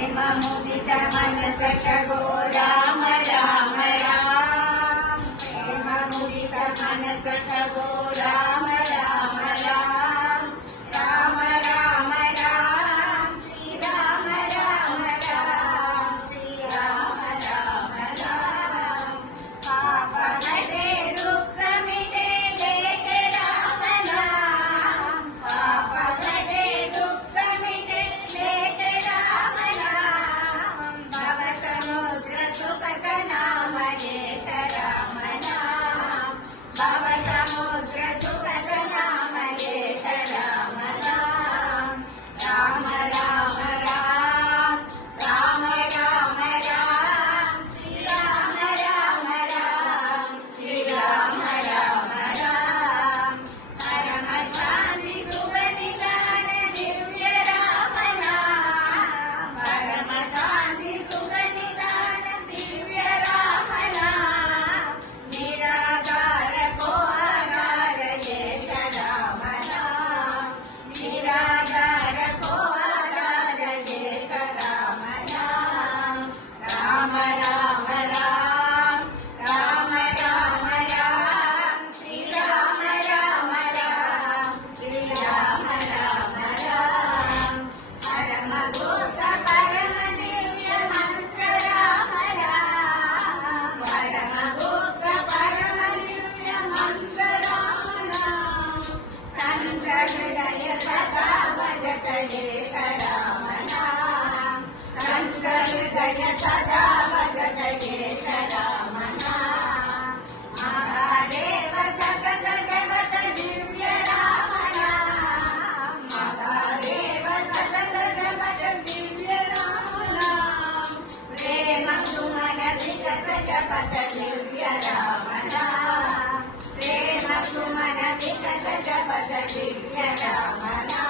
मुदित मनस गो राम राम राम प्रेम मुदित मनस गो राम राम राम राम राम राम श्री राम राम राम श्री राम राम राम पाप हटे दुख मिटे लेके राम नाम पाप हटे दुख मिटे लेके राम नाम भव समुद्र सुखद नाम लेक राम नाम भव समुद्र सुखद नाम लेक राम नाम राम राम राम राम राम राम श्री राम राम राम श्री राम राम राम परम शांति सुख निदान दिव्य राम नाम परम शांति सुख निदान दिव्य राम नाम निराकार को आधार लेक राम नाम निराकार को आधार लेक राम नाम राम राम राम राम राम राम श्री राम राम राम श्री राम राम राम परम गुप्त परम दिव्य मंत्र राम राम परम गुप्त परम दिव्य मंत्र राम नाम संत हृदय सदा भजत लेक राम नाम संत हृदय सदा भजत लेक राम नाम महादेव सतत जपत दिव्य राम नाम महादेव सतत जपत दिव्य राम नाम प्रेम सुमन विकट जपत दिव्य राम नाम प्रेम सुमन विकट जपत दिव्य राम नाम